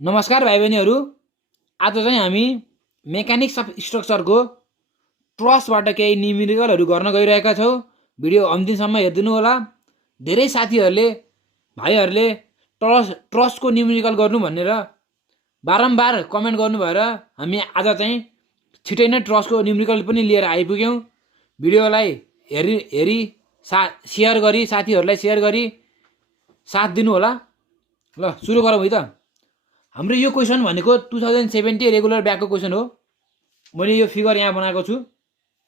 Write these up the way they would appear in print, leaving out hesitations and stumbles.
नमस्कार भाइ बहिनीहरू। आज चाहिँ हामी मेकानिक्स अफ स्ट्रक्चरको ट्रसबाट केही न्युमेरिकलहरू गर्न गइरहेका छौँ। भिडियो अन्तिमसम्म हेरिदिनु होला। धेरै साथीहरूले भाइहरूले ट्रसको न्युमेरिकल गर्नु भनेर बारम्बार कमेन्ट गर्नु भएर हामी आज चाहिँ छिटै नै ट्रसको न्युमेरिकल पनि लिएर आइपुग्यौँ। भिडियोलाई हेरी सेयर गरी साथीहरूलाई सेयर गरी साथ दिनु होला। ल सुरु गरौँ है त। हाम्रो यो क्वेसन भनेको 2070 रेगुलर ब्याकको क्वेसन हो। मैले यो फिगर यहाँ बनाएको छु,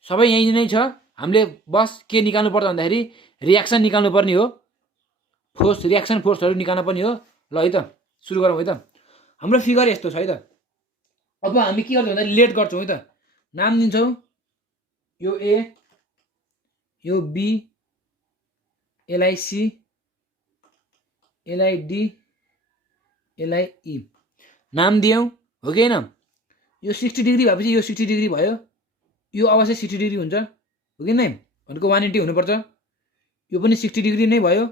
सबै यहीँ नै छ। हामीले बस के निकाल्नु पर्छ भन्दाखेरि रियाक्सन निकाल्नु पर्ने हो, फोर्स रियाक्सन फोर्सहरू निकाल्नु पर्ने हो। ल है त सुरु गरौँ है त। हाम्रो फिगर यस्तो छ है त। अब हामी के गर्छौँ भन्दा लेट गर्छौँ है त। नाम दिन्छौँ, यो ए, यो बी, यसलाई सी, यसलाई डी, यसलाई ई नाम दियौँ, हो कि होइन। यो 60 डिग्री भएपछि यो 60 डिग्री भयो, यो अवश्य 60 डिग्री हुन्छ, हो कि नै। भनेको 180 हुनुपर्छ। यो पनि 60 डिग्री नै भयो,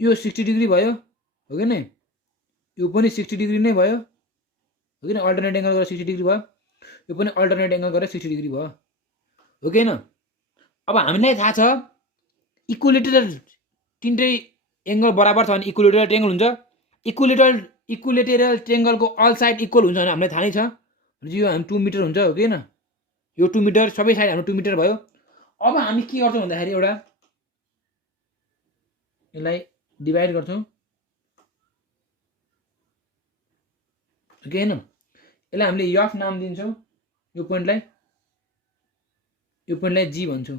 यो 60 डिग्री भयो, हो कि नै। यो पनि 60 डिग्री नै भयो, हो कि अल्टरनेट एङ्गल गरेर 60 डिग्री भयो। यो पनि अल्टरनेट एङ्गल गरेर 60 डिग्री भयो, हो कि होइन। अब हामीलाई थाहा छ इक्वलेटरल तिनटै एङ्गल बराबर छ भने इक्वलेटरल ट्रेङ्गल हुन्छ। इक्वलेटरल ट्रेङ्गलको अल साइड इक्वल हुन्छ भने हामीलाई थाहा नै छ। यो हामी 2 मिटर हुन्छ, हो कि होइन। यो 2 मिटर, सबै साइड हाम्रो 2 मिटर भयो। अब हामी के गर्छौँ भन्दाखेरि एउटा यसलाई डिभाइड गर्छौँ, हो कि होइन। यसलाई हामीले एफ नाम दिन्छौँ, यो पोइन्टलाई जी भन्छौँ।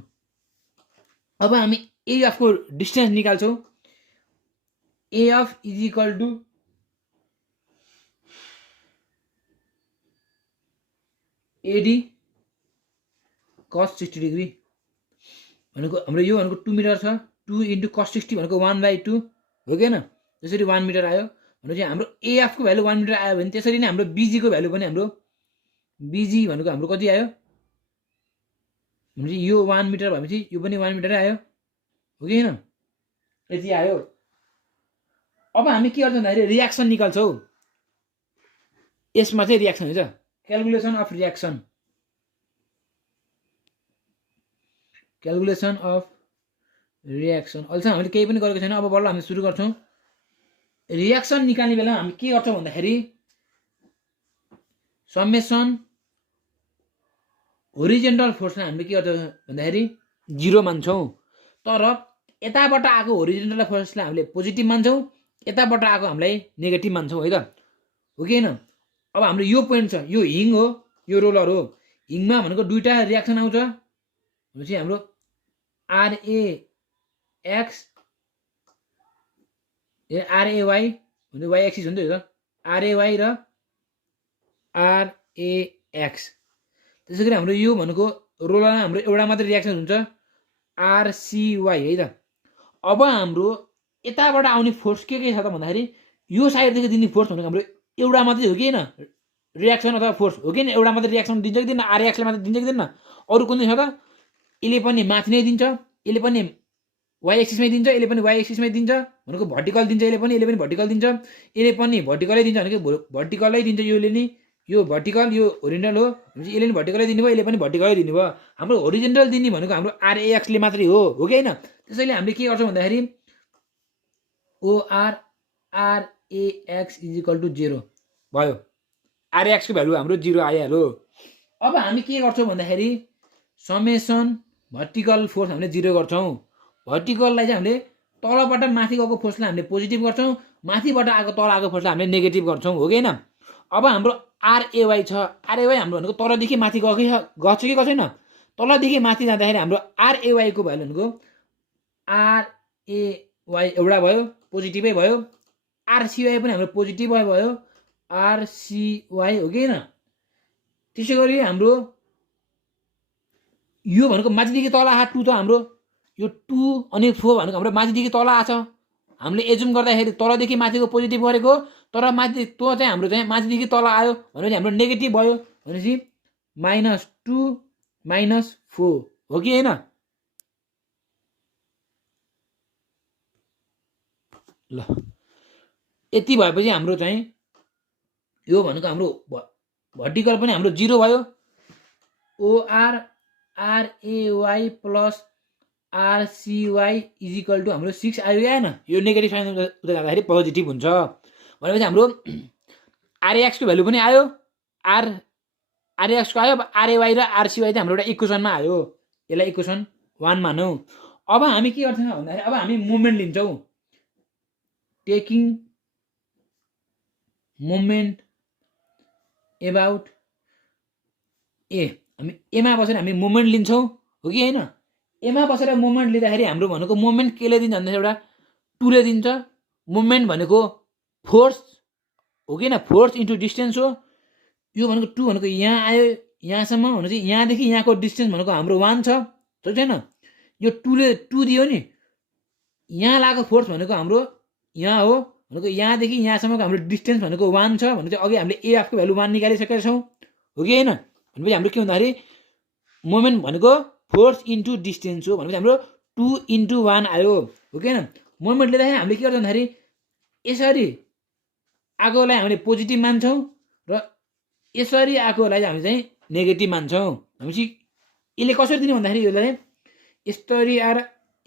अब हामी एएफको डिस्टेन्स निकाल्छौँ। AF is equal to AD cos 60 degree भनेको हाम्रो यो भनेको 2 मिटर छ। 2 इन्टु कस 60 भनेको 1/2, हो कि होइन। त्यसरी 1 मिटर आयो भनेपछि हाम्रो एएफको भ्यालु 1 मिटर आयो भने त्यसरी नै हाम्रो बिजीको भ्यालु पनि हाम्रो बिजी भनेको हाम्रो कति आयो भनेपछि यो 1 मिटर भएपछि यो पनि 1 मिटरै आयो, हो कि होइन। यति आयो। अब हामी के गर्छौँ भन्दाखेरि रियाक्सन निकाल्छौँ। यसमा चाहिँ रियाक्सन हुन्छ, क्यालकुलेसन अफ रियाक्सन अहिलेसम्म हामीले केही पनि गरेको छैन। अब बल्ल हामी सुरु गर्छौँ। रियाक्सन निकाल्ने बेला हामी के गर्छौँ भन्दाखेरि समेसन होरिजेन्टल फोर्सलाई हामीले के गर्छौँ भन्दाखेरि 0 मान्छौँ। तर यताबाट आएको होरिजेन्टल फोर्सलाई हामीले पोजिटिभ मान्छौँ, यताबाट आएको हामीलाई नेगेटिभ मान्छौँ, है त, हो कि होइन। अब हाम्रो यो पोइन्ट छ, यो हिङ हो, यो रोलर हो। हिङमा भनेको दुईवटा रियाक्सन आउँछ भनेपछि हाम्रो आरएएक्स आरएवाई हुन्छ, वाइ एक्सिस हुन्छ यो त, आरएवाई र आरएएक्स। त्यसै गरी हाम्रो यो भनेको रोलरमा हाम्रो एउटा मात्रै रियाक्सन हुन्छ, आरसिवाई, है त। अब हाम्रो यताबाट आउने फोर्स के छ त भन्दाखेरि यो साइडदेखि दिने फोर्स भनेको हाम्रो एउटा मात्रै हो कि होइन, रियाक्सन अथवा फोर्स, हो कि एउटा मात्रै रियाक्सन दिन्छ कि दिन्न, आरएक्सले मात्रै दिन्छ कि दिन्न, अरू कुनै छ त। यसले पनि माथि नै दिन्छ, यसले पनि वाइ एक्सिसमै दिन्छ, यसले पनि वाइ एक्सिसमै दिन्छ भनेको भर्टिकल दिन्छ, यसले पनि भर्टिकल दिन्छ, यसले पनि भर्टिकलै दिन्छ भनेको भर्टिकलै दिन्छ। योले नि यो भर्टिकल, यो होरिजेन्टल हो भनेपछि यसले पनि भर्टिकलै दिनुभयो, यसले पनि भर्टिकलै दिनुभयो। हाम्रो होरिजेन्टल दिने भनेको हाम्रो आरएएक्सले मात्रै हो कि होइन। त्यसैले हामीले के गर्छौँ भन्दाखेरि ओआर आरएएक्स इज इक्वल टु 0 भयो। आरएएक्सको भ्यालु हाम्रो 0 आइहाल्यो। अब हामी के गर्छौँ भन्दाखेरि समेसन भर्टिकल फोर्स हामीले 0 गर्छौँ। भर्टिकललाई चाहिँ हामीले तलबाट माथि गएको फोर्सलाई हामीले पोजिटिभ गर्छौँ, माथिबाट आएको तल आएको फोर्सलाई हामीले नेगेटिभ गर्छौँ, हो कि होइन। अब हाम्रो आरएवाई छ, आरएवाई हाम्रो भनेको तलदेखि माथि गएको गएको कि गएको छैन। तलदेखि माथि जाँदाखेरि हाम्रो आरएवाईको भ्यालु भनेको आरएवाई एउटा भयो, पोजिटिभै भयो। आरसिवाई पनि हाम्रो पोजिटिभै भयो, आरसिवाई, हो कि होइन। त्यसै गरी हाम्रो यो भनेको माथिदेखि तल आएको 2 त हाम्रो यो 2 अनि 4 भनेको हाम्रो माथिदेखि तल आएको छ। हामीले एजुम गर्दाखेरि तलदेखि माथिको पोजिटिभ गरेको, तर माथि त्यो चाहिँ हाम्रो चाहिँ माथिदेखि तल आयो भनेपछि हाम्रो नेगेटिभ भयो भनेपछि -2 -4, हो कि होइन। ल यति भएपछि हाम्रो चाहिँ यो भनेको हाम्रो भर्टिकल पनि हाम्रो 0 भयो। ORRAY plus RCY is equal to हाम्रो 6 आयो कि आएन? यो नेगेटिभ साइन उता जाँदाखेरि पोजिटिभ हुन्छ भनेपछि हाम्रो RAX को भ्यालु पनि आयो, RAX को आयो। RAY र RCY चाहिँ हाम्रो एउटा इक्वेसनमा आयो। यसलाई इक्वेसन 1 मानौँ। अब हामी के गर्छौँ भन्दाखेरि अब हामी मोमेन्ट लिन्छौँ। टेकिङ मोमेन्ट एबाउट ए, हामी एमा बसेर हामी मोमेन्ट लिन्छौँ हो कि होइन? एमा बसेर मोमेन्ट लिँदाखेरि हाम्रो भनेको मोमेन्ट केले दिन्छ भन्दा एउटा टुले दिन्छ। मोमेन्ट भनेको फोर्स हो कि होइन? फोर्स इन्टु डिस्टेन्स हो। यो भनेको टु भनेको यहाँ आयो यहाँसम्म भनेपछि यहाँदेखि यहाँको डिस्टेन्स भनेको हाम्रो 1 छ छैन? यो टुले 2 दियो नि, यहाँ लागेको फोर्स भनेको हाम्रो यहाँ हो भनेको यहाँदेखि यहाँसम्मको हाम्रो डिस्टेन्स भनेको 1 छ भने चाहिँ अघि हामीले एएफको भ्यालु 1 निकालिसकेका छौँ हो कि होइन? भनेपछि हाम्रो के भन्दाखेरि मोमेन्ट भनेको फोर्स इन्टु डिस्टेन्स हो भनेपछि हाम्रो 2 इन्टु 1 आयो हो कि होइन? मोमेन्ट लिँदाखेरि हामीले के गर्छौँ भन्दाखेरि यसरी आएकोलाई हामीले पोजिटिभ मान्छौँ र यसरी आएकोलाई हामी चाहिँ नेगेटिभ मान्छौँ। भनेपछि यसले कसरी दिने भन्दाखेरि यसलाई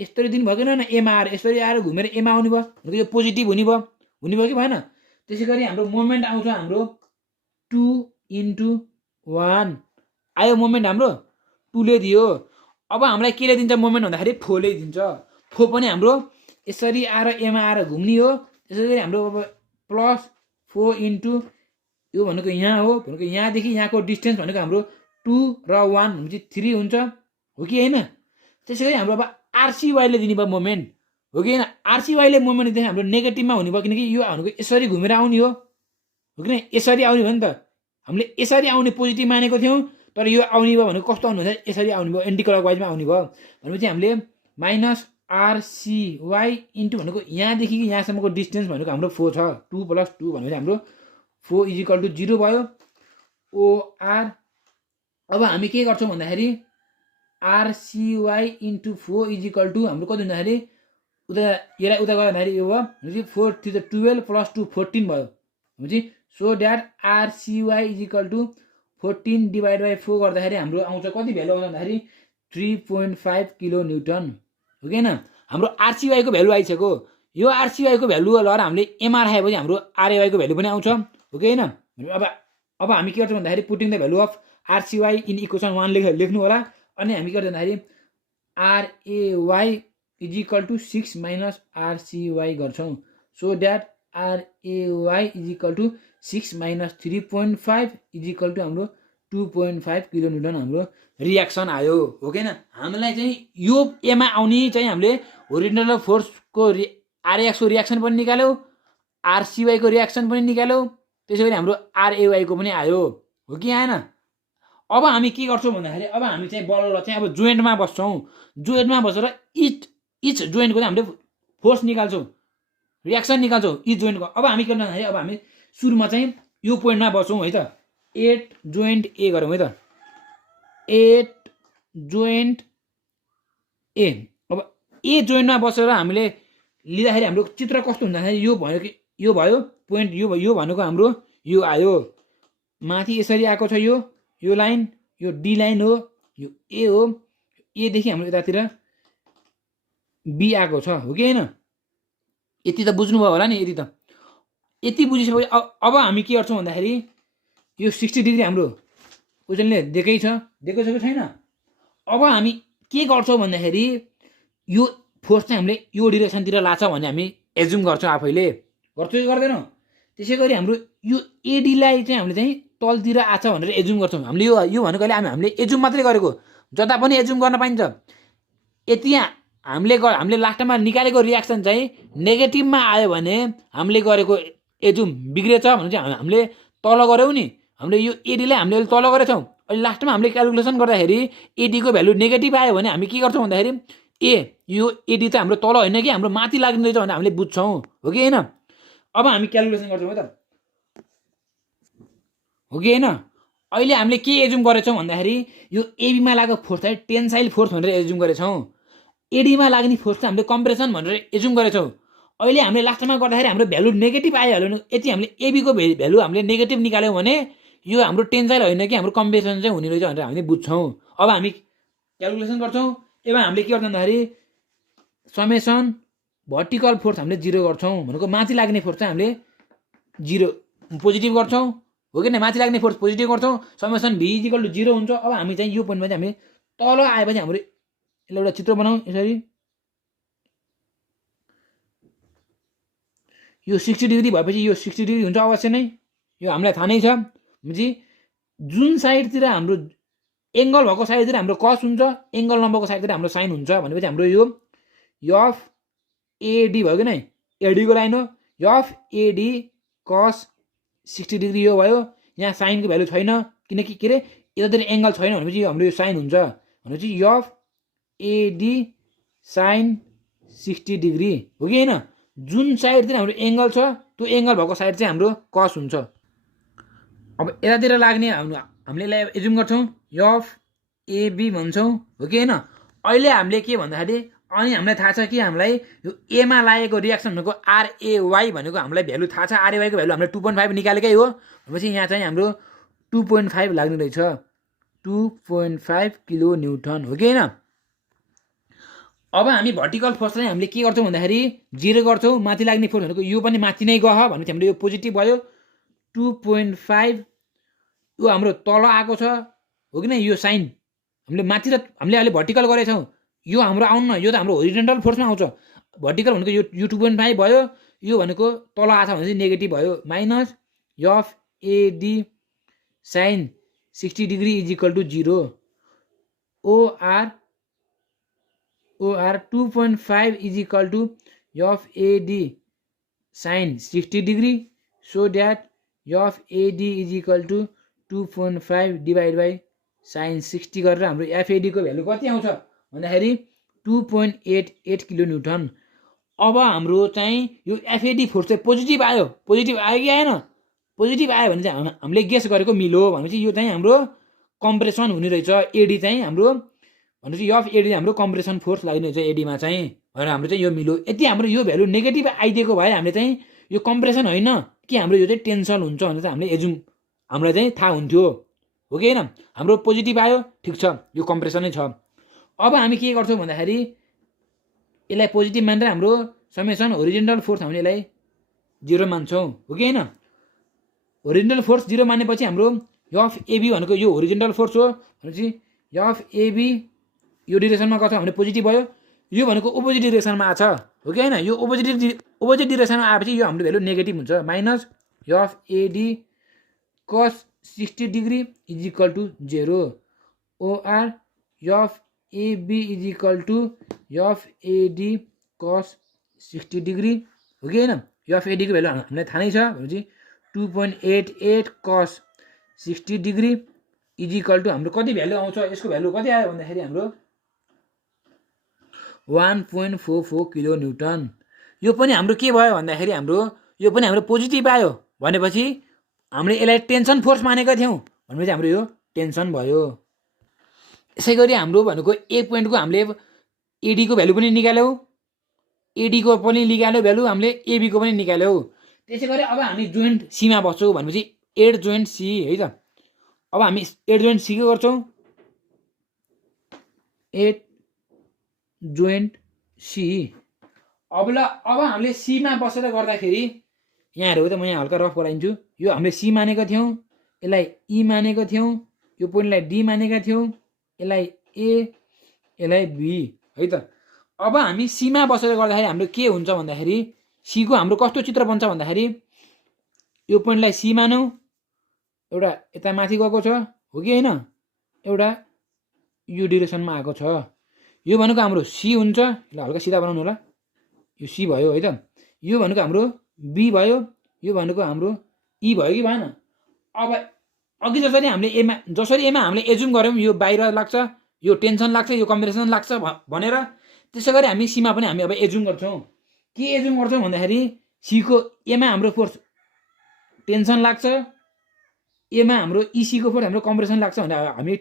यस्तरी दिनु भयो कि न एमा आएर यसरी आएर घुमेर एमा आउने भयो भनेको यो पोजिटिभ हुने भयो कि भएन? त्यसै गरी हाम्रो मोमेन्ट आउँछ हाम्रो 2 इन्टु 1 आयो। मोमेन्ट हाम्रो 2ले दियो। अब हामीलाई केले दिन्छ मोमेन्ट भन्दाखेरि 4ले दिन्छ। 4 पनि हाम्रो यसरी आएर एमा आएर घुम्ने हो। त्यसै गरी हाम्रो अब प्लस 4 इन्टु यो भनेको यहाँ हो भनेको यहाँदेखि यहाँको डिस्टेन्स भनेको हाम्रो 2 र 1 भनेपछि 3 हुन्छ हो कि होइन? त्यसै गरी हाम्रो अब RCYले दिने भयो मोमेन्ट हो कि होइन? RCYले मोमेन्ट दिँदाखेरि हाम्रो नेगेटिभमा हुने भयो किनकि यो भनेको यसरी घुमेर आउने हो कि होइन? यसरी आउने भयो नि त। हामीले यसरी आउने पोजिटिभ मानेको थियौँ तर यो आउने भयो भनेको कस्तो आउनु हुन्छ? यसरी आउने भयो, एन्टी क्लकवाइजमा आउने भयो भनेपछि हामीले माइनस RCY इन्टु भनेको यहाँदेखि यहाँसम्मको डिस्टेन्स भनेको हाम्रो 4 छ। 2 + 2 भनेपछि हाम्रो 4 इजिकल टु 0 भयो। OR अब हामी के गर्छौँ भन्दाखेरि RCY इन्टु 4 इजिकल टु हाम्रो कति हुँदाखेरि उता यसलाई उता गयो भन्दाखेरि यो भयो भनेपछि 4 3 12 + 2 14 भयो भनेपछि so that RCY is equal to 14 / 4 गर्दाखेरि हाम्रो आउँछ कति भ्यालु आउँछ भन्दाखेरि 3.5 किलो न्युटन हो कि होइन? हाम्रो RCY को भ्यालु आइसक्यो। यो RCY को भ्यालु लगाएर हामीले एमा राखेपछि हाम्रो RAY को भ्यालु पनि आउँछ हो कि होइन? अब हामी के गर्छौँ भन्दाखेरि putting the value of RCY in equation 1 लेख्नु होला। अनि हामी के गर्छौँ भन्दाखेरि RAY is equal to 6 minus RCY गर्छौँ। So that RAY is equal to 6 minus 3.5 is equal to हाम्रो 2.5 किलो न्युटन हाम्रो रियाक्सन आयो हो कि होइन? हामीलाई चाहिँ यो एमा आउने चाहिँ हामीले होरिजोन्टल फोर्सको RAX को रियाक्सन पनि निकाल्यौँ, RCY को रियाक्सन पनि निकाल्यौँ, त्यसै गरी हाम्रो RAY को पनि आयो हो कि आएन? अब हामी के गर्छौँ भन्दाखेरि अब हामी चाहिँ बल चाहिँ अब जोइन्टमा बस्छौँ। जोइन्टमा बसेर इच जोइन्टको चाहिँ हामीले फोर्स निकाल्छौँ, रियाक्सन निकाल्छौँ इच जोइन्टको। अब हामी के गर्छौँ भन्दाखेरि अब हामी सुरुमा चाहिँ यो पोइन्टमा बस्छौँ है त। 8 जोइन्ट ए गरौँ है त। 8 जोइन्ट ए। अब ए जोइन्टमा बसेर हामीले लिँदाखेरि हाम्रो चित्र कस्तो हुँदाखेरि यो भयो पोइन्ट, यो भनेको हाम्रो यो आयो माथि यसरी आएको छ। यो लाइन यो डी लाइन हो, यो ए हो। एदेखि हाम्रो यतातिर बी आएको छ हो कि होइन? यति त बुझ्नुभयो होला नि? यति बुझिसकेपछि अब हामी के गर्छौँ भन्दाखेरि यो 60 डिग्री हाम्रो क्वेसनले दिएकै छ कि छैन? अब हामी के गर्छौँ भन्दाखेरि यो फोर्स चाहिँ हामीले यो डिरेक्सनतिर लाछ भन्ने हामी एज्युम गर्छौँ आफैले, गर्छौँ कि गर्दैनौँ? त्यसै गरी हाम्रो यो एडीलाई चाहिँ हामीले चाहिँ तलतिर आछ भनेर एज्युम गर्छौँ। हामीले यो भनेको अहिले हामीले एज्युम मात्रै गरेको, जता पनि एज्युम गर्न पाइन्छ। यति हामीले लास्टमा निकालेको रियाक्सन चाहिँ नेगेटिभमा आयो भने हामीले गरेको एज्युम बिग्रेछ भने चाहिँ हामीले तल गऱ्यौँ नि। हामीले यो एडीलाई हामीले तल गरेछौँ, अहिले लास्टमा हामीले क्यालकुलेसन गर्दाखेरि एडीको भ्यालु नेगेटिभ आयो भने हामी के गर्छौँ भन्दाखेरि यो एडी चाहिँ हाम्रो तल होइन कि हाम्रो माथि लाग्ने रहेछ भने हामीले बुझ्छौँ हो कि होइन? अब हामी क्यालकुलेसन गर्छौँ है त हो कि होइन? अहिले हामीले के एज्युम गरेछौँ भन्दाखेरि यो एबीमा लागेको फोर्स चाहिँ टेन्साइल फोर्स भनेर एज्युम गरेछौँ। एडीमा लाग्ने फोर्स चाहिँ हामीले कम्प्रेसन भनेर एज्युम गरेछौँ। अहिले हामीले लास्टमा गर्दाखेरि हाम्रो भ्यालु नेगेटिभ आइहाल्यो भने यति हामीले एबीको भ्यालु हामीले नेगेटिभ निकाल्यौँ भने यो हाम्रो टेन्साइल होइन कि हाम्रो कम्प्रेसन चाहिँ हुने रहेछ भनेर हामीले बुझ्छौँ। अब हामी क्यालकुलेसन गर्छौँ। अब हामीले के गर्छौँ भन्दाखेरि समेसन भर्टिकल फोर्स हामीले 0 गर्छौँ भनेको माथि लाग्ने फोर्स चाहिँ हामीले 0 पोजिटिभ गर्छौँ हो कि माथि लाग्ने फोर्स पोजिटिभ गर्छौँ। समेसन भी इक्वल टु 0 हुन्छ। अब हामी चाहिँ यो पोइन्टमा चाहिँ हामी तल आएपछि हाम्रो यसलाई एउटा चित्र बनाऊ यसरी। यो 60 डिग्री भएपछि यो 60 डिग्री हुन्छ अवश्य नै, यो हामीलाई थाहा नै छ। भनेपछि जुन साइडतिर हाम्रो एङ्गल भएको साइडतिर हाम्रो कस हुन्छ, एङ्गल नभएको साइडतिर हाम्रो साइन हुन्छ भनेपछि हाम्रो यो एफ एडी भयो कि नै, एडीको लाइन हो। एफ एडी कस 60 डिग्री यो भयो। यहाँ साइनको भ्यालु छैन किनकि के अरे यतातिर एङ्गल छैन भनेपछि हाम्रो यो साइन हुन्छ भनेपछि एफ एडी साइन 60 डिग्री हो कि होइन। जुन साइडतिर हाम्रो एङ्गल छ त्यो एङ्गल भएको साइड चाहिँ हाम्रो कस हुन्छ। अब यतातिर लाग्ने हामीले यसलाई एज्युम गर्छौँ एफ एबी भन्छौँ हो कि होइन। अहिले हामीले के भन्दाखेरि अनि हामीलाई थाहा छ कि हामीलाई यो एमा लागेको रियाक्सन भनेको आरएवाई भनेको हामीलाई भ्यालु थाहा छ। आरएवाईको भ्यालु हामीले 2.5 निकालेकै हो भनेपछि यहाँ चाहिँ हाम्रो 2.5 लाग्ने रहेछ, 2.5 किलो न्युटन हो कि होइन। अब हामी भर्टिकल फोर्सलाई हामीले के गर्छौँ भन्दाखेरि 0 गर्छौँ। माथि लाग्ने फोर्स भनेको यो पनि माथि नै गयो भनेपछि हाम्रो यो पोजिटिभ भयो 2.5। यो हाम्रो तल आएको छ हो किन। यो साइन हामीले माथि र हामीले अहिले भर्टिकल गरेछौँ, यो हाम्रो आउनु यो त हाम्रो होरिजन्टल फोर्समा आउँछ। भर्टिकल भनेको यो 2.5 भयो, यो भनेको तल आछ भनेपछि नेगेटिभ भयो minus F AD sine 60 degree is equal to 0। OR 2.5 is equal to F AD sine 60 degree so that F AD is equal to 2.5 divide by sine 60 गरेर हाम्रो एफएडीको भ्यालु कति आउँछ भन्दाखेरि 2.88 किलो न्युटन। अब हाम्रो चाहिँ यो एफएडी फोर्स चाहिँ पोजिटिभ आयो कि आएन? पोजिटिभ आयो भने चाहिँ हामीले गेस गरेको मिलो भनेपछि यो चाहिँ हाम्रो कम्प्रेसन हुने रहेछ। एडी चाहिँ हाम्रो भनेपछि एफ एडी हाम्रो कम्प्रेसन फोर्स लाग्ने रहेछ एडीमा चाहिँ भनेर हाम्रो चाहिँ यो मिलो। यति हाम्रो यो भ्यालु नेगेटिभ आइदिएको भए हामीले चाहिँ यो कम्प्रेसन होइन कि हाम्रो यो चाहिँ टेन्सन हुन्छ भनेर चाहिँ हामीले एजुम हामीलाई चाहिँ थाहा हुन्थ्यो हो कि होइन। हाम्रो पोजिटिभ आयो ठिक छ, यो कम्प्रेसनै छ। अब हामी के गर्छौँ भन्दाखेरि यसलाई पोजिटिभ मानेर हाम्रो समेसन होरिजेन्टल फोर्स हामीले यसलाई 0 मान्छौँ हो कि होइन। होरिजेन्टल फोर्स 0 मानेपछि हाम्रो एफ एबी भनेको यो होरिजेन्टल फोर्स हो भनेपछि एफ एबी यो डिरेक्सनमा गर्छ भने पोजिटिभ भयो। यो भनेको अपोजिट डिरेक्सनमा आछ हो कि होइन। यो अपोजिट डिरेक्सनमा आएपछि यो हाम्रो भ्यालु नेगेटिभ हुन्छ minus F AD cos 60 degree is equal to 0। OR F AB is equal to F AD cos 60 degree हो कि होइन। एफ एडीको भ्यालु हामीलाई थाहा नै छ भनेपछि 2.88 कस 60 डिग्री इज इक्वल टु हाम्रो कति भ्यालु आउँछ। यसको भ्यालु कति आयो भन्दाखेरि हाम्रो 1.44 किलो न्युटन। यो पनि हाम्रो के भयो भन्दाखेरि हाम्रो यो पनि हाम्रो पोजिटिभ आयो भनेपछि हामीले यसलाई टेन्सन फोर्स मानेका थियौँ भनेपछि हाम्रो यो टेन्सन भयो। यसै गरी हाम्रो भनेको ए पोइन्टको हामीले एडीको भ्यालु पनि निकाल्यौँ, एडीको पनि निकाल्यौँ भ्यालु, हामीले एबीको पनि निकाल्यौँ। त्यसै गरी अब हामी जोइन्ट सीमा बस्छौँ भनेपछि एड जोइन्ट सी है त। अब हामी एड जोइन्ट सीको गर्छौँ, एड जोइन्ट सी। अब हामीले सीमा बसेर गर्दाखेरि यहाँ हेरेको त म यहाँ हल्का रफ गराइदिन्छु। यो हामीले सी मानेको थियौँ, यसलाई ई मानेको थियौँ, यो पोइन्टलाई डी मानेका थियौँ, यसलाई ए यसलाई बी है त। अब हामी सीमा बसेर गर्दाखेरि हाम्रो के हुन्छ भन्दाखेरि सीको हाम्रो कस्तो चित्र बन्छ भन्दाखेरि यो पोइन्टलाई सी मानौँ, एउटा यता माथि गएको छ हो कि होइन, एउटा यो डिरेक्सनमा आएको छ। यो भनेको हाम्रो सी हुन्छ, यसलाई हल्का सिधा बनाउनु होला, यो सी भयो है त। यो भनेको हाम्रो बी भयो, यो भनेको हाम्रो ई भयो कि भएन। अब अघि जसरी एमा हामीले एजुम गऱ्यौँ यो बाहिर लाग्छ, यो टेन्सन लाग्छ, यो कम्प्रेसन लाग्छ भनेर, त्यसै गरी हामी सीमा पनि हामी अब एजुम गर्छौँ। के एजुम गर्छौँ भन्दाखेरि सीको एमा हाम्रो फोर्स टेन्सन लाग्छ, एमा हाम्रो इसीको फोर्स हाम्रो कम्प्रेसन लाग्छ भनेर हामी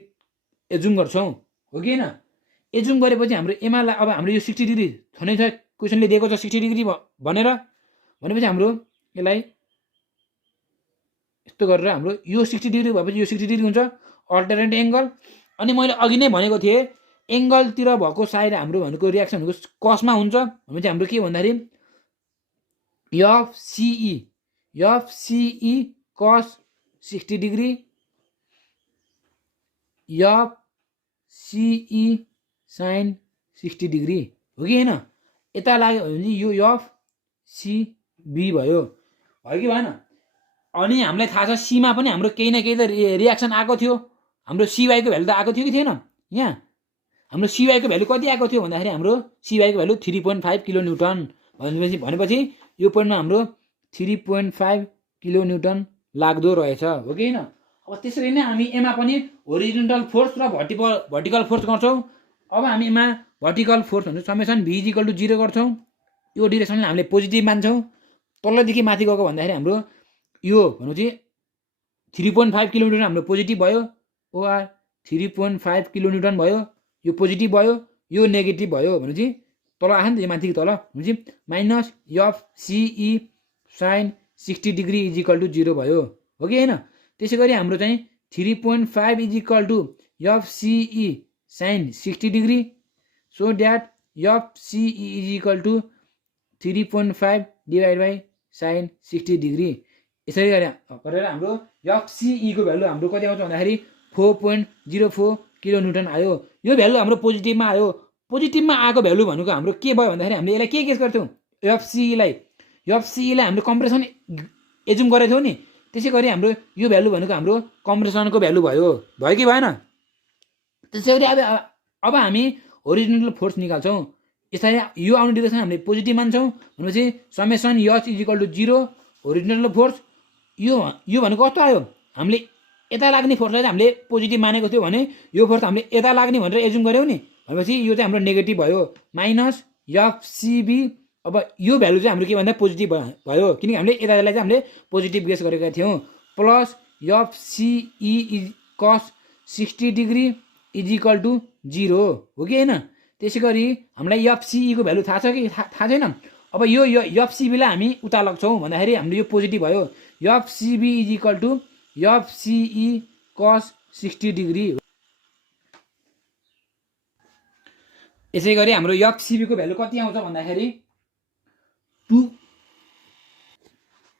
एजुम गर्छौँ हो कि होइन। एजुम गरेपछि हाम्रो एमा अब हाम्रो यो 60 डिग्री छँदै छ क्वेसनले दिएको छ 60 डिग्री भनेर भनेपछि हाम्रो यसलाई यस्तो गरेर हाम्रो यो 60 डिग्री भएपछि यो 60 डिग्री हुन्छ अल्टरनेट एङ्गल। अनि मैले अघि नै भनेको थिएँ एङ्गलतिर भएको साइड हाम्रो भनेको रियाक्सन भनेको कसमा हुन्छ भने चाहिँ हाम्रो के भन्दाखेरि एफसिई कस 60 डिग्री एफसिई साइन 60 डिग्री हो कि होइन। यता लाग्यो भने यो एफसिबी भयो कि भएन। अनि हामीलाई थाहा छ सीमा पनि हाम्रो केही न केही त रियाक्सन आएको थियो। हाम्रो सिवाईको भ्यालु त आएको थियो कि थिएन। यहाँ हाम्रो सिवाईको भ्यालु कति आएको थियो भन्दाखेरि हाम्रो सिवाईको भ्यालु 3.5 किलो न्युटन भनेपछि यो पोइन्टमा हाम्रो 3.5 किलो न्युटन लाग्दो रहेछ हो कि होइन। अब त्यसरी नै हामी एमा पनि होरिजोन्टल फोर्स र भर्टिकल फोर्स गर्छौँ। अब हामी एमा भर्टिकल फोर्स हुन्छ समेसन v = 0 गर्छौँ। यो डिरेक्सनले हामीले पोजिटिभ मान्छौँ। तलदेखि माथि गएको भन्दाखेरि हाम्रो यो भनेपछि 3.5 किलो न्युटन हाम्रो पोजिटिभ भयो ओआर 3.5 किलो न्युटन भयो। यो पोजिटिभ भयो यो नेगेटिभ भयो भनेपछि तल आयो नि त यो माथिको तल भनेपछि माइनस एफसिई साइन 60 डिग्री = 0 भयो हो कि होइन। त्यसै गरी हाम्रो चाहिँ 3.5 = FCE sine 60 degree so that FCE = 3.5 / sine 60 degree. यसरी गरेर हाम्रो एफसिई को भ्यालु हाम्रो कति आउँछ भन्दाखेरि 4.04 किलो न्युटन आयो। यो भ्यालु हाम्रो पोजिटिभमा आयो। पोजिटिभमा आएको भ्यालु भनेको हाम्रो के भयो भन्दाखेरि हामीले यसलाई के गेस गर्थ्यौँ एफसिईलाई हामीले कम्प्रेसन एजुम गरेको थियौँ नि। त्यसै गरी हाम्रो यो भ्यालु भनेको हाम्रो कम्प्रेसनको भ्यालु भयो कि भएन। त्यसै गरी अब हामी होरिजोन्टल फोर्स निकाल्छौँ। यसरी यो आउने डिरेक्सन हामीले पोजिटिभ मान्छौँ भनेपछि समेसन एच = 0 होरिजोन्टल फोर्स यो भनेको कस्तो आयो हामीले यता लाग्ने फोर्सलाई हामीले पोजिटिभ मानेको थियो भने यो फोर्स हामीले यता लाग्ने भनेर एजुम गऱ्यौँ नि भनेपछि यो चाहिँ हाम्रो नेगेटिभ भयो माइनस एफसिबी। अब यो भ्यालु चाहिँ हाम्रो के भन्दा पोजिटिभ भयो किनकि हामीले यतालाई चाहिँ हामीले पोजिटिभ गेस गरेका थियौँ प्लस एफसिई कस 60 डिग्री = 0 हो कि होइन। त्यसै गरी हामीलाई एफसिई को भ्यालु थाहा छ कि थाहा छैन। अब यो एफसिबीलाई हामी उता लग्छौँ भन्दाखेरि हाम्रो यो पोजिटिभ भयो एफसिबी = एफसिई कस 60 डिग्री। यसै गरी हाम्रो एफसिबी को भ्यालु कति आउँछ भन्दाखेरि 2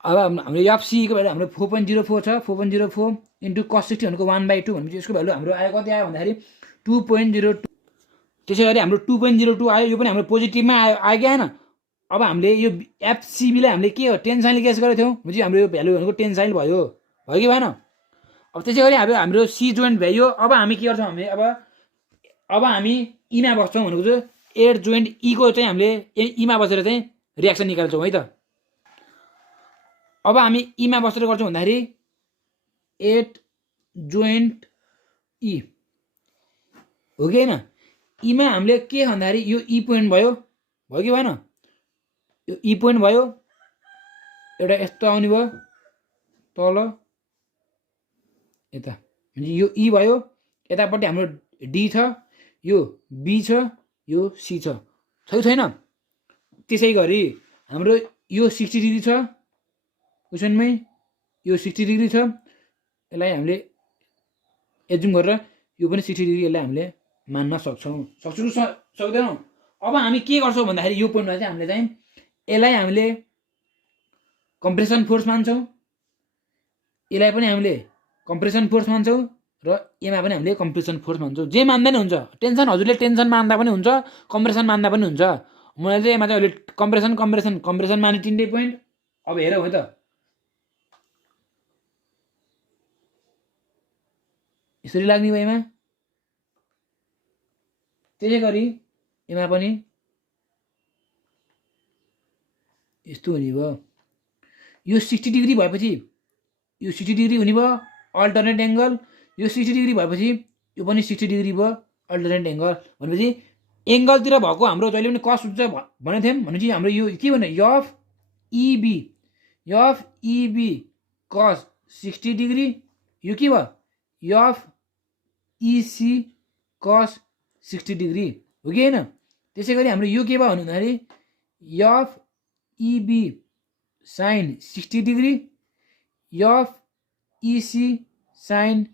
अब हाम्रो एफसिई को भ्यालु हाम्रो 4.04 छ 4.04 * cos 60 भनेको 1/2 भनेपछि यसको भ्यालु हाम्रो आयो कति आयो भन्दाखेरि 2.02। त्यसै गरी हाम्रो 2.02 आयो यो पनि हाम्रो पोजिटिभमा आयो कि आएन। अब हामीले यो एफसिबीलाई हामीले के हो टेन्साइल गेस गरेको थियौँ भनेपछि हाम्रो यो भ्यालु भनेको टेन्साइल भयो कि भएन। अब त्यसै गरी हाम्रो सी जोइन्ट भयो। अब हामी के गर्छौँ हामी अब हामी इमा बस्छौँ भनेको चाहिँ 8 जोइन्ट ईको चाहिँ हामीले इमा बसेर चाहिँ रियाक्सन निकाल्छौँ है त। अब हामी इमा बसेर गर्छौँ भन्दाखेरि 8 जोइन्ट ई हो कि होइन। इमा हामीले के भन्दाखेरि यो ई पोइन्ट भयो कि भएन। यो ई पोइन्ट भयो एउटा यस्तो आउने भयो तल यता यो ई भयो यतापट्टि हाम्रो डी छ यो बी छ यो सी छ छैन। त्यसै गरी हाम्रो यो 60 डिग्री छ क्वेसनमै यो 60 डिग्री छ यसलाई हामीले एजुम गरेर यो पनि 60 डिग्री यसलाई हामीले मान्न सक्दैनौँ। अब हामी के गर्छौँ भन्दाखेरि यो पोइन्टमा चाहिँ हामीले चाहिँ यसलाई हामीले कम्प्रेसन फोर्स मान्छौँ यसलाई पनि हामीले कम्प्रेसन फोर्स मान्छौँ र एमा पनि हामीले कम्प्रेसन फोर्स मान्छौँ। जे मान्दा नि हुन्छ टेन्सन हजुरले टेन्सन मान्दा पनि हुन्छ कम्प्रेसन मान्दा पनि हुन्छ। मैले चाहिँ एमा चाहिँ अहिले कम्प्रेसन माने 3 पोइन्ट। अब हेरौँ है त यसरी लाग्ने भयो एमा। त्यसै गरी एमा पनि यस्तो हुने भयो यो 60 डिग्री भएपछि यो 60 डिग्री हुने भयो अल्टरनेट एङ्गल। यो 60 डिग्री भएपछि यो पनि 60 डिग्री भयो अल्टरनेट एङ्गल भनेपछि एङ्गलतिर भएको हाम्रो जहिले पनि कस हुन्छ भनेको थियौँ भनेपछि हाम्रो यो के भन्यो एफइबी कस 60 डिग्री यो के भयो एफइसी कस 60 डिग्री हो कि होइन। त्यसै गरी हाम्रो यो के भयो भन्दाखेरि F EB sine 60 degree F इसी साइन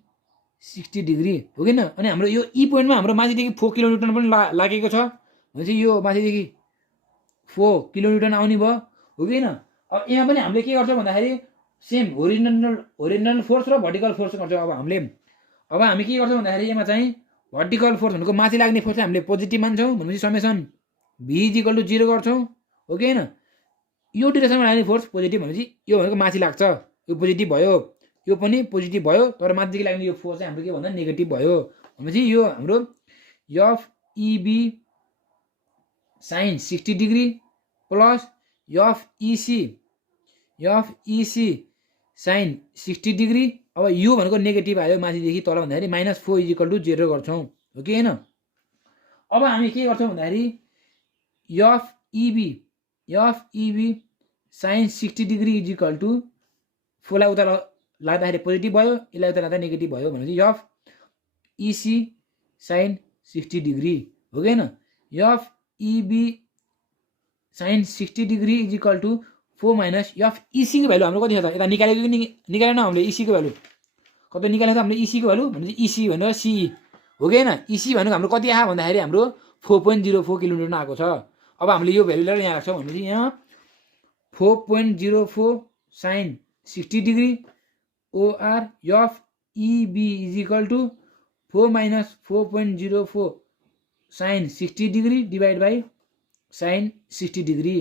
60 डिग्री हो किन। अनि हाम्रो यो ई पोइन्टमा हाम्रो माथिदेखि 4 किलोन्युटन पनि लागेको छ भनेपछि यो माथिदेखि 4 किलोन्युटन आउने भयो हो किन। अब यहाँ पनि हामीले के गर्छौँ भन्दाखेरि सेम होरिजोनल फोर्स र भर्टिकल फोर्स गर्छौँ। अब हामी के गर्छौँ भन्दाखेरि यसमा चाहिँ भर्टिकल फोर्स भनेको माथि लाग्ने फोर्स हामीले पोजिटिभ मान्छौँ भनेपछि summation V is equal to 0 गर्छौँ हो कि होइन। यो डिरेक्सनमा लाग्ने फोर्स पोजिटिभ भनेपछि यो भनेको माथि लाग्छ, यो पोजिटिभ भयो, यो पनि पोजिटिभ भयो, तर माथिदेखि लाग्ने यो फोर्स चाहिँ हाम्रो के भन्दा नेगेटिभ भयो भनेपछि यो हाम्रो F EB sine 60 degree plus F इसी साइन 60 डिग्री। अब यो भनेको नेगेटिभ आयो माथिदेखि तल भन्दाखेरि -4 इज इक्वल टु 0 गर्छौँ हो कि होइन। अब हामी के गर्छौँ भन्दाखेरि F EB sine 60 degree is equal to 4 लाई उता लाग्दाखेरि पोजिटिभ भयो, यसलाई उता लाग्दा नेगेटिभ भयो भनेपछि एफ इसी साइन 60 डिग्री हो कि होइन। F EB sine 60 degree is equal to 4 minus F इसीको भ्यालु हाम्रो कति छ त यता निकालेको कि निकालेन हामीले इसीको भ्यालु कति निकालेको त हामीले इसीको भ्यालु भनेपछि इसी भनेर सिई हो कि होइन। इसी भनेको हाम्रो कति आयो भन्दाखेरि हाम्रो 4.04 किलोमिटर आएको छ। अब हामीले यो भ्यालु लिएर यहाँ राख्छौँ भनेपछि यहाँ 4.04 sine 60 degree or F EB is equal to 4 minus 4.04 sine 60 degree divide by sine 60 degree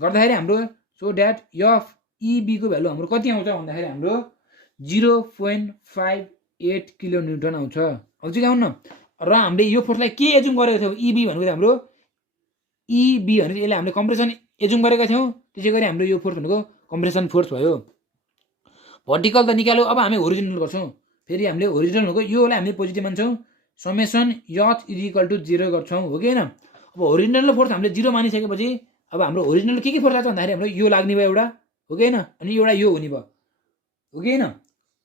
गर्दाखेरि हाम्रो सो द्याट एफ इबीको भ्यालु हाम्रो कति आउँछ भन्दाखेरि हाम्रो 0.58 किलोन्युटन आउँछ। अब चाहिँ आउनु न र हामीले यो फोर्सलाई के एजुम गरेको थियौँ इबी भनेको हाम्रो इबी भनेको यसलाई हामीले कम्प्रेसन एजुम गरेका थियौँ, त्यसै गरी हाम्रो यो फोर्स भनेको कम्प्रेसन फोर्स भयो। भर्टिकल त निकाल्यो, अब हामी होरिजोनल गर्छौँ। फेरि हामीले होरिजोनल भनेको योलाई हामीले पोजिटिभ मान्छौँ, summation H is equal to 0 गर्छौँ हो कि होइन। अब होरिजोनल फोर्स हामीले 0 मानिसकेपछि अब हाम्रो होरिजोनल के फोर्स लाग्छ भन्दाखेरि हाम्रो यो लाग्ने भयो एउटा हो कि होइन, अनि एउटा यो हुने भयो हो कि होइन,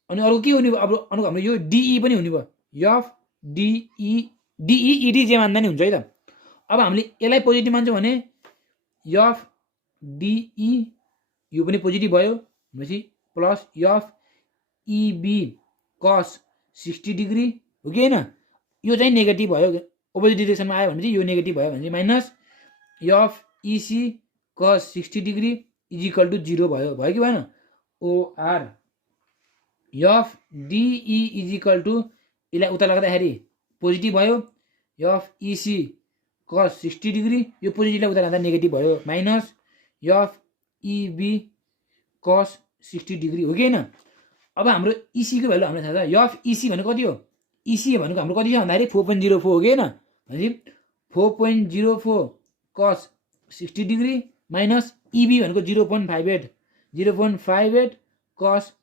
अनि अर्को के हुने भयो अब अर्को हाम्रो यो डिई पनि हुने भयो एफ डिई जे मान्दा नि हुन्छ है त। अब हामीले यसलाई पोजिटिभ मान्छौँ भने एफ डिई यो पनि पोजिटिभ भयो भनेपछि प्लस एफ इबी कस 60 डिग्री हो कि होइन, यो चाहिँ नेगेटिभ भयो अपोजिट डिरेक्सनमा आयो भनेपछि यो नेगेटिभ भयो भनेपछि माइनस एफ इसी कस 60 डिग्री इज इक्वल टु 0 भयो कि भएन। Or F DE is equal to यसलाई उता लाग्दाखेरि पोजिटिभ भयो एफ इसी कस 60 डिग्री यो पोजिटिभलाई उता लाग्दा नेगेटिभ भयो माइनस एफ इबी कस 60 डिग्री हो कि होइन। अब हाम्रो इसीको भ्यालु हामीलाई थाहा छ एफ इसी भनेको कति हो, इसी भनेको हाम्रो कति छ भन्दाखेरि 4.04 हो कि होइन, भनेपछि 4.04 कस 60 डिग्री माइनस इबी भनेको 0.58 कस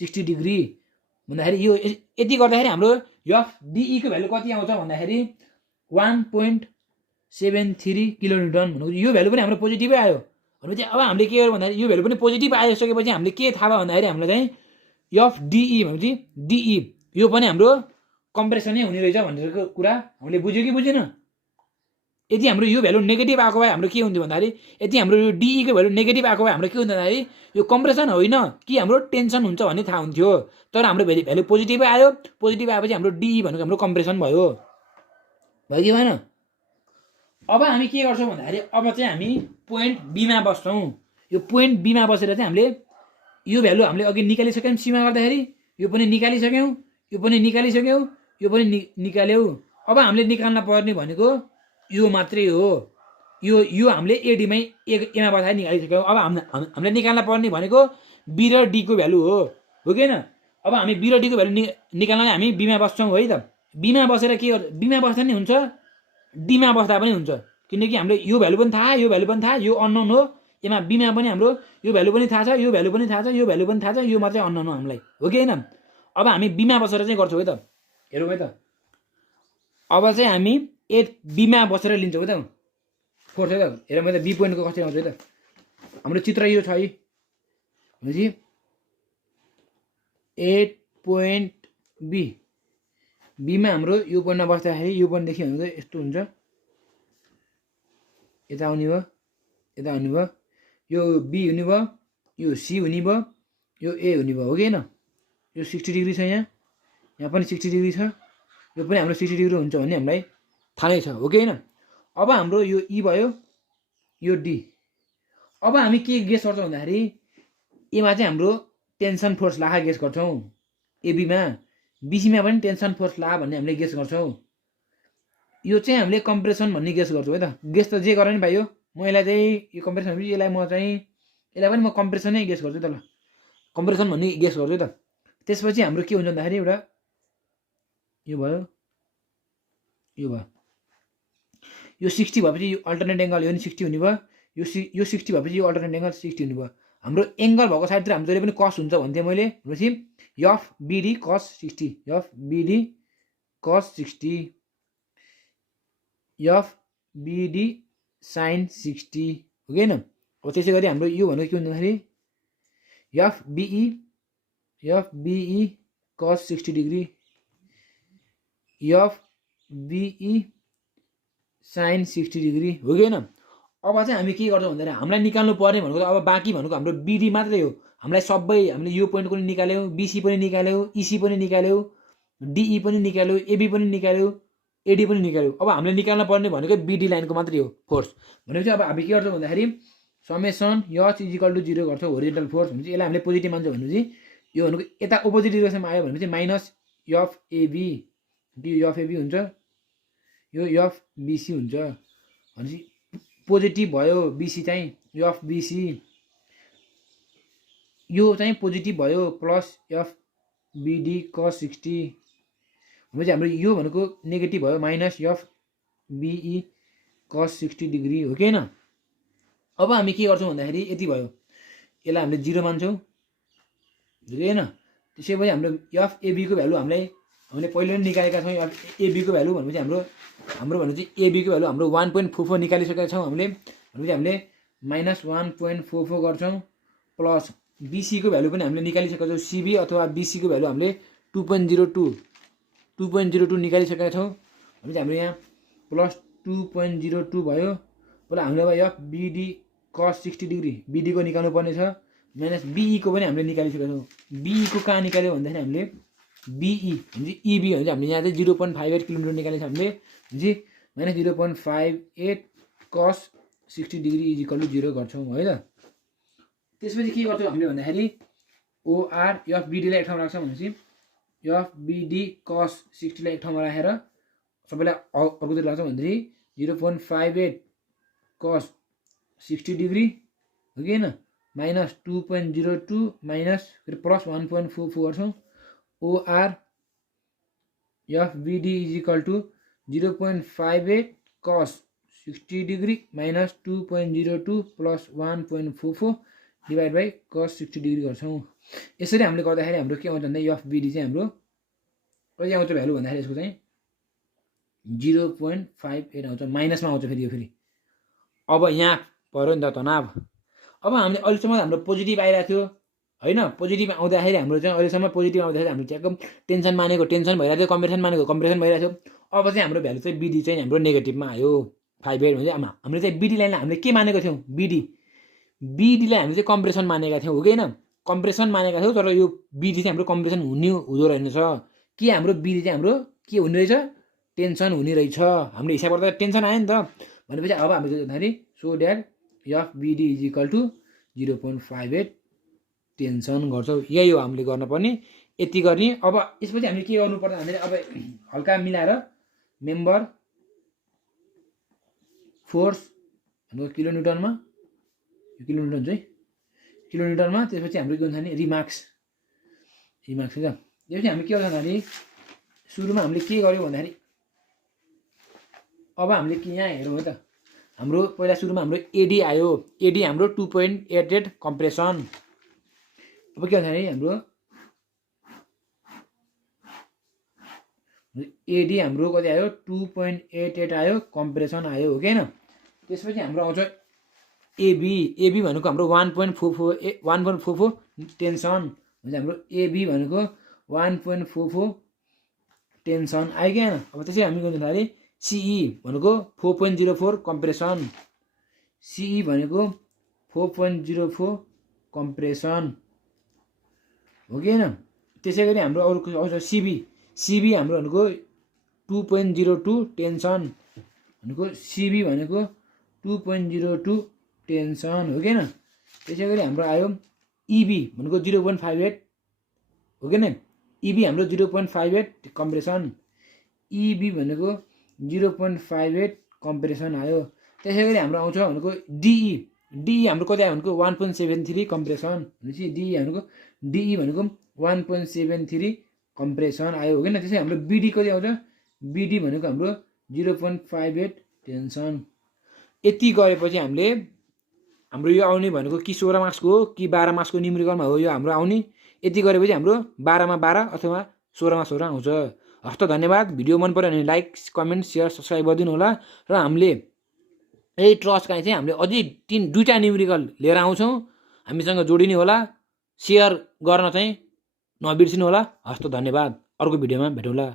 60 डिग्री भन्दाखेरि यो यति गर्दाखेरि हाम्रो एफ डिईको भ्यालु कति आउँछ भन्दाखेरि 1.73 किलोन्युटन भनेको यो भ्यालु पनि हाम्रो पोजिटिभै आयो भनेपछि अब हामीले के गर्यो भन्दाखेरि यो भ्यालु पनि पोजिटिभ आइसकेपछि हामीले के थाहा भयो भन्दाखेरि हामीलाई चाहिँ एफ डिई भनेपछि डिई यो पनि हाम्रो कम्प्रेसनै हुने रहेछ भनेर कुरा हामीले बुझ्यो कि बुझेन। यदि हाम्रो यो भ्यालु नेगेटिभ आएको भए हाम्रो के हुन्थ्यो भन्दाखेरि यदि हाम्रो यो डिईको भ्यालु नेगेटिभ आएको भए हाम्रो के हुन्थ्यो भन्दाखेरि यो कम्प्रेसन होइन कि हाम्रो टेन्सन हुन्छ भन्ने थाहा हुन्थ्यो, तर हाम्रो भ्यालु पोजिटिभै आयो, पोजिटिभ आएपछि हाम्रो डिई भनेको हाम्रो कम्प्रेसन भयो कि भएन। अब हामी के गर्छौँ भन्दाखेरि अब चाहिँ हामी पोइन्ट बीमा बस्छौँ। यो पोइन्ट बीमा बसेर चाहिँ हामीले यो भ्यालु हामीले अघि निकालिसक्यौँ सीमा गर्दाखेरि, यो पनि निकालिसक्यौँ, यो पनि निकालिसक्यौँ, यो पनि निकाल्यौँ। अब हामीले निकाल्न पर्ने भनेको यो मात्रै हो, यो हामीले एडीमै एमा बस्दाखेरि निकालिसक्यौँ। अब हामीले निकाल्न पर्ने भनेको बी र डीको भ्यालु हो कि होइन। अब हामी बी र डीको भ्यालु निकाल्नलाई हामी बीमा बस्छौँ है त। बीमा बसेर के गर्छ, बीमा बस्दा नि हुन्छ डीमा बस्दा पनि हुन्छ, किनकि हामीले यो भ्यालु पनि थाहा, यो भ्यालु पनि थाहा, यो अननोन हो। यसमा बीमा पनि हाम्रो यो भ्यालु पनि थाहा छ, यो भ्यालु पनि थाहा छ, यो भ्यालु पनि थाहा छ, यो मात्रै अननोन हो हामीलाई हो कि होइन। अब हामी बीमा बसेर चाहिँ गर्छौँ है त, हेरौँ है त। अब चाहिँ हामी बीमा बसेर लिन्छौँ है त फोर्स है त। हेरौँ है त बी पोइन्टको कसरी आउँछ है त। हाम्रो चित्र यो छ है भनेपछि 8 पोइन्ट बी बीमा हाम्रो यो पोइन्टमा बस्दाखेरि यो पोइन्टदेखि भनेको यस्तो हुन्छ, यता आउने भयो यता हुने भयो, यो बी हुने भयो, यो सी हुने भयो, यो ए हुने भयो, हो कि होइन? यो 60 डिग्री छ, यहाँ पनि 60 डिग्री छ, यो पनि हाम्रो 60 डिग्री हुन्छ भन्ने हामीलाई थाहा नै छ, हो कि होइन? अब हाम्रो यो ई भयो, यो डी। अब हामी के गेस गर्छौँ भन्दाखेरि एमा चाहिँ हाम्रो टेन्सन फोर्स ला गेस गर्छौँ, एबीमा, बिसीमा पनि टेन्सन फोर्स ला भन्ने हामीले गेस गर्छौँ। यो चाहिँ हामीले कम्प्रेसन भन्ने गेस गर्छौँ है त। गेस त जे गरे नि भाइ हो, म यसलाई चाहिँ यो कम्प्रेसन भनेपछि यसलाई पनि म कम्प्रेसनै गेस गर्छु त ल, कम्प्रेसन भन्ने गेस गर्छु त। त्यसपछि हाम्रो के हुन्छ भन्दाखेरि एउटा यो भयो, यो भयो, यो 60 भएपछि यो अल्टरनेट एङ्गल यो पनि 60 हुने भयो, यो 60 भएपछि यो अल्टरनेट एङ्गल 60 हुने भयो। हाम्रो एङ्गल भएको साइडतिर हाम्रो जहिले पनि कस हुन्छ भन्थेँ मैले, भनेपछि एफ बिडी कस 60, एफ बिडी कस 60, एफ बिडी साइन 60, हो कि होइन? अब त्यसै गरी हाम्रो यो भनेको के भन्दाखेरि एफबिई कस 60 डिग्री, एफबिई साइन 60 डिग्री, हो कि होइन? अब चाहिँ हामी के गर्छौँ भन्दाखेरि हामीलाई निकाल्नु पर्ने भनेको अब बाँकी भनेको हाम्रो बिडी मात्रै हो। हामीलाई सबै हामीले यो पोइन्ट पनि निकाल्यौँ, बिसी पनि निकाल्यौँ, इसी पनि निकाल्यौँ, डिई पनि निकाल्यौँ, एबी पनि निकाल्यौँ, एडी पनि निकाल्यौँ। अब हामीले निकाल्नु पर्ने भनेको बिडी लाइनको मात्रै हो फोर्स। भनेपछि अब हामी के गर्छौँ भन्दाखेरि समेसन एच इजिकल टु 0 गर्छौँ होरिजेन्टल फोर्स भनेपछि यसलाई हामीले पोजिटिभ मान्छौँ भनेपछि यो भनेको यता अपोजिट डिरेक्सनमा आयो भनेपछि माइनस एफएबी, यो एफएबी हुन्छ, यो एफबिसी हुन्छ भनेपछि पोजिटिभ भयो बिसी चाहिँ, एफबिसी यो चाहिँ पोजिटिभ भयो प्लस एफबिडी कस 60 भनेपछि हाम्रो यो भनेको नेगेटिभ भयो माइनस एफबिई कस 60 डिग्री, हो कि होइन? अब हामी के गर्छौँ भन्दाखेरि यति भयो, यसलाई हामीले 0 मान्छौँ, हो कि होइन? त्यसैपछि हाम्रो एफएबीको भ्यालु हामीले पहिले नै निकालेका छौँ। एफएबीको भ्यालु भनेपछि हाम्रो भनेपछि एबीको भ्यालु हाम्रो 1.44 निकालिसकेका छौँ हामीले, भनेपछि हामीले माइनस 1.44 गर्छौँ प्लस बिसीको भ्यालु पनि हामीले निकालिसकेका छौँ, सिबी अथवा बिसीको भ्यालु हामीले 2.02 निकालिसकेका छौँ भनेपछि हाम्रो यहाँ प्लस 2.02 भयो, पहिला हामीले अब एफबिडी कस 60 डिग्री बिडीको निकाल्नु पर्ने छ, माइनस बिईको पनि हामीले निकालिसकेका छौँ। बिईको कहाँ निकाल्यो भन्दाखेरि हामीले बिई भनेपछि इबी भनेपछि हामीले यहाँ चाहिँ 0.58 किलोमिटर निकालेको छ हामीले, भनेपछि माइनस 0.58 कस 60 डिग्री इजिकल टु 0 गर्छौँ है त। त्यसपछि के गर्छौँ हामीले भन्दाखेरि ओआर एफबिडीलाई एक ठाउँमा राख्छौँ भनेपछि एफबिडी कस 60 लाई एक ठाउँमा राखेर सबैलाई अर्कोतिर लाग्छौँ भन्दाखेरि 0.58 कस 60 डिग्री, हो कि होइन? माइनस 2.02 माइनस फेरि प्लस 1.44 गर्छौँ, ओआर एफबिडी इजिकल टु 0.58 कस 60 degree minus 2.02 plus 1.44 divide by cos 60 degree गर्छौँ। यसरी हामीले गर्दाखेरि हाम्रो के आउँछ भन्दा एफबिडी चाहिँ हाम्रो कति आउँछ भ्यालु भन्दाखेरि यसको चाहिँ 0.58 आउँछ, माइनसमा आउँछ फेरि यो फेरि। अब यहाँ पऱ्यो नि त तनाव। अब हामीले अहिलेसम्म हाम्रो पोजिटिभ आइरहेको थियो होइन, पोजिटिभ आउँदाखेरि हाम्रो चाहिँ अहिलेसम्म पोजिटिभ आउँदाखेरि हाम्रो चाहिँ एकदम टेन्सन मानेको टेन्सन भइरहेको थियो, कम्प्रेसन मानेको कम्प्रेसन भइरहेको थियो। अब चाहिँ हाम्रो भ्यालु चाहिँ बिडी चाहिँ हाम्रो नेगेटिभमा आयो 58 भने हामीले चाहिँ बिडी लाइनलाई हामीले के मानेको थियौँ, बिडीलाई हामीले चाहिँ कम्प्रेसन मानेका थियौँ, हो कि होइन? कम्प्रेसन मानेका थियौँ, तर यो बिडी चाहिँ हाम्रो कम्प्रेसन हुँदो रहेनछ। के हाम्रो बिडी चाहिँ हाम्रो के हुने रहेछ, टेन्सन हुने रहेछ। हाम्रो हिसाबबाट त टेन्सन आयो नि त। भनेपछि अब हामीले भन्दाखेरि so that FBD is equal to 0.58 tension गर्छौँ। यही हो हामीले गर्नुपर्ने, यति गर्ने। अब यसपछि हामीले के गर्नुपर्छ भन्दाखेरि अब हल्का मिलाएर मेम्बर फोर्स हाम्रो किलोमिटरमा, यो किलोमिटर हुन्छ है, किलोमिटरमा। त्यसपछि हाम्रो के हुन्छ भने रिमार्क्स है त। त्यसपछि हामी के गर्छौँ भन्दाखेरि सुरुमा हामीले के गर्यौँ भन्दाखेरि अब हामीले के यहाँ हेरौँ है त, हाम्रो पहिला सुरुमा हाम्रो एडी आयो, एडी हाम्रो 2.88 कम्प्रेसन। अब के भन्दाखेरि हाम्रो एडी हाम्रो कति आयो, 2.88 आयो, कम्प्रेसन आयो, हो कि होइन? त्यसपछि हाम्रो आउँछ एबी भनेको हाम्रो 1.44 टेन्सन, भने हाम्रो एबी भनेको 1.44 टेन्सन आयो कि होइन? अब त्यसै हामी गर्नु भन्दाखेरि सिई भनेको 4.04 कम्प्रेसन, सिई भनेको 4.04 कम्प्रेसन हो कि होइन। त्यसै गरी हाम्रो अरूको आउँछ सिबी हाम्रो भनेको 2.02 टेन्सन भनेको सिबी भनेको 2.02 टेन्सन हो कि होइन। त्यसै गरी हाम्रो आयो इबी भनेको 0.58 हो कि होइन। इबी हाम्रो 0.58 कम्प्रेसन, इबी भनेको 0.58 कम्प्रेसन आयो। त्यसै गरी हाम्रो आउँछ भनेको डिई हाम्रो कति आयो भनेको 1.73 कम्प्रेसन भनेपछि डिई भनेको 1.73 कम्प्रेसन आयो हो कि होइन। त्यसै हाम्रो बिडी कति आउँछ, बिडी भनेको हाम्रो 0.58 टेन्सन। यति गरेपछि हामीले हाम्रो यो आउने भनेको कि 16 मार्क्सको हो कि 12 मार्क्सको न्युमेरिकलमा हो यो हाम्रो आउने। यति गरेपछि हाम्रो 12 मा 12 अथवा 16 मा 16 आउँछ। हस्त धन्यवाद। भिडियो मन पर्यो भने लाइक कमेन्ट सेयर सब्सक्राइब गरिदिनु होला। र हामीले यही ट्रस्टका चाहिँ हामीले अझै 2टा न्युमेरिकल लिएर आउँछौँ, हामीसँग जोडिने होला। सेयर गर्न चाहिँ नबिर्सिनु होला। हस्त धन्यवाद। अर्को भिडियोमा भेटौँला।